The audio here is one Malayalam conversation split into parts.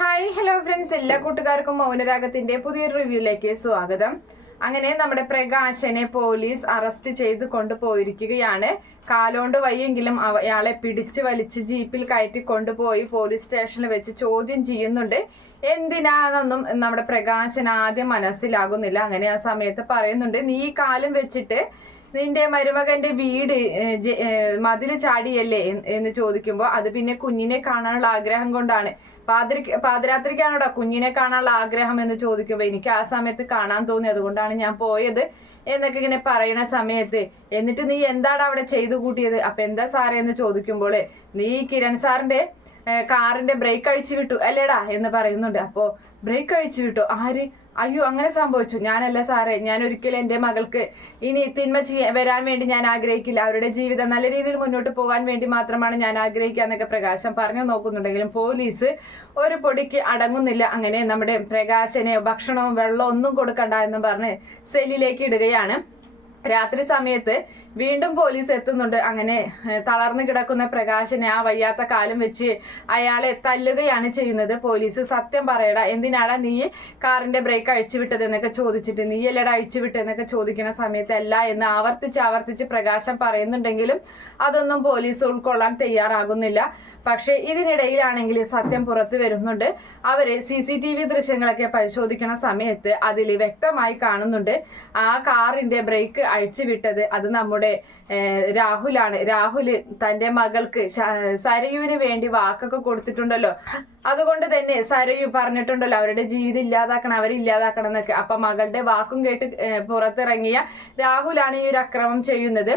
ഹായ് ഹലോ ഫ്രണ്ട്സ്, എല്ലാ കൂട്ടുകാർക്കും മൗനരാഗത്തിന്റെ പുതിയൊരു റിവ്യൂയിലേക്ക് സ്വാഗതം. അങ്ങനെ നമ്മുടെ പ്രകാശനെ പോലീസ് അറസ്റ്റ് ചെയ്ത് കൊണ്ടുപോയിരിക്കുകയാണ്. കാലോണ്ട് വയ്യെങ്കിലും അയാളെ പിടിച്ചു വലിച്ച് ജീപ്പിൽ കയറ്റി കൊണ്ടുപോയി പോലീസ് സ്റ്റേഷനിൽ വെച്ച് ചോദ്യം ചെയ്യുന്നുണ്ട്. എന്തിനാണെന്നൊന്നും നമ്മുടെ പ്രകാശൻ ആദ്യം മനസ്സിലാകുന്നില്ല. അങ്ങനെ ആ സമയത്ത് പറയുന്നുണ്ട്, നീ കാലം വെച്ചിട്ട് നിന്റെ മരുമകന്റെ വീട് മതില് ചാടിയല്ലേ എന്ന് ചോദിക്കുമ്പോൾ അത് പിന്നെ കുഞ്ഞിനെ കാണാനുള്ള ആഗ്രഹം കൊണ്ടാണ്. പാതിരാത്രിക്കാണോടാ കുഞ്ഞിനെ കാണാനുള്ള ആഗ്രഹം എന്ന് ചോദിക്കുമ്പോൾ എനിക്ക് ആ സമയത്ത് കാണാൻ തോന്നി, അതുകൊണ്ടാണ് ഞാൻ പോയത് എന്നൊക്കെ ഇങ്ങനെ പറയുന്ന സമയത്ത്, എന്നിട്ട് നീ എന്താണ് അവിടെ ചെയ്തു കൂട്ടിയത്? അപ്പൊ എന്താ സാറേ എന്ന് ചോദിക്കുമ്പോൾ, നീ കിരൺ സാറിന്റെ കാറിന്റെ ബ്രേക്ക് അഴിച്ചു വിട്ടു അല്ലേടാ എന്ന് പറയുന്നുണ്ട്. അപ്പോ ബ്രേക്ക് അഴിച്ചു വിട്ടു? ആര്? അയ്യോ, അങ്ങനെ സംഭവിച്ചു? ഞാനല്ല സാറേ, ഞാൻ ഒരിക്കലും എൻ്റെ മകൾക്ക് ഇനി തിന്മ വരാൻ വേണ്ടി ഞാൻ ആഗ്രഹിക്കില്ല. അവരുടെ ജീവിതം നല്ല രീതിയിൽ മുന്നോട്ട് പോകാൻ വേണ്ടി മാത്രമാണ് ഞാൻ ആഗ്രഹിക്കുക എന്നൊക്കെ പ്രകാശം പറഞ്ഞു നോക്കുന്നുണ്ടെങ്കിലും പോലീസ് ഒരു പൊടിക്ക് അടങ്ങുന്നില്ല. അങ്ങനെ നമ്മുടെ പ്രകാശനെ ഭക്ഷണവും വെള്ളവും ഒന്നും കൊടുക്കണ്ട എന്ന് പറഞ്ഞ് സെല്ലിലേക്ക് ഇടുകയാണ്. രാത്രി സമയത്ത് വീണ്ടും പോലീസ് എത്തുന്നുണ്ട്. അങ്ങനെ തളർന്നു കിടക്കുന്ന പ്രകാശനെ ആ വയ്യാത്ത കാലം വെച്ച് അയാളെ തല്ലുകയാണ് ചെയ്യുന്നത്. പോലീസ് സത്യം പറയടാ, എന്തിനാടാ നീ കാറിന്റെ ബ്രേക്ക് അഴിച്ചുവിട്ടത് എന്നൊക്കെ ചോദിച്ചിട്ട്, നീ അല്ലടാ അഴിച്ചുവിട്ടെന്നൊക്കെ ചോദിക്കുന്ന സമയത്ത് അല്ല എന്ന് ആവർത്തിച്ച് പ്രകാശം പറയുന്നുണ്ടെങ്കിലും അതൊന്നും പോലീസ് ഉൾക്കൊള്ളാൻ തയ്യാറാകുന്നില്ല. പക്ഷെ ഇതിനിടയിലാണെങ്കിൽ സത്യം പുറത്തു വരുന്നുണ്ട്. അവര് CCTV ദൃശ്യങ്ങളൊക്കെ പരിശോധിക്കുന്ന സമയത്ത് അതിൽ വ്യക്തമായി കാണുന്നുണ്ട്, ആ കാറിന്റെ ബ്രേക്ക് അഴിച്ചുവിട്ടത് അത് നമ്മുടെ രാഹുലാണ്. രാഹുല് തന്റെ മകൾക്ക് സരയുവിന് വേണ്ടി വാക്കൊക്കെ കൊടുത്തിട്ടുണ്ടല്ലോ. അതുകൊണ്ട് തന്നെ സരയു പറഞ്ഞിട്ടുണ്ടല്ലോ അവരുടെ ജീവിതം ഇല്ലാതാക്കണം, അവരില്ലാതാക്കണം എന്നൊക്കെ. അപ്പൊ മകളുടെ വാക്കും കേട്ട് പുറത്തിറങ്ങിയ രാഹുലാണ് ഈ ഒരു അക്രമം ചെയ്യുന്നത്.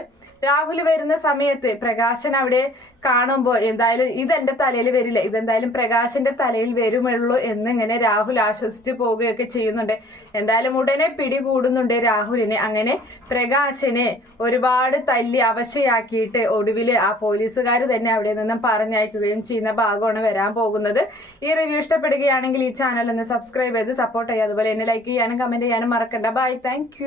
രാഹുൽ വരുന്ന സമയത്ത് പ്രകാശൻ അവിടെ കാണുമ്പോൾ എന്തായാലും ഇതെന്റെ തലയിൽ വരില്ല, ഇതെന്തായാലും പ്രകാശന്റെ തലയിൽ വരുമുള്ളൂ എന്നിങ്ങനെ രാഹുൽ ആശ്വസിച്ച് പോവുകയൊക്കെ ചെയ്യുന്നുണ്ട്. എന്തായാലും ഉടനെ പിടികൂടുന്നുണ്ട് രാഹുലിനെ. അങ്ങനെ പ്രകാശനെ ഒരുപാട് തല്ലി അവശയാക്കിയിട്ട് ഒടുവിൽ ആ പോലീസുകാർ തന്നെ അവിടെ നിന്നും പറഞ്ഞയക്കുകയും ചെയ്യുന്ന ഭാഗമാണ് വരാൻ പോകുന്നത്. ഈ റിവ്യൂ ഇഷ്ടപ്പെടുകയാണെങ്കിൽ ഈ ചാനൽ ഒന്ന് സബ്സ്ക്രൈബ് ചെയ്ത് സപ്പോർട്ട് ചെയ്യുക. അതുപോലെ എന്നെ ലൈക്ക് ചെയ്യാനും കമന്റ് ചെയ്യാനും മറക്കണ്ട. By, thank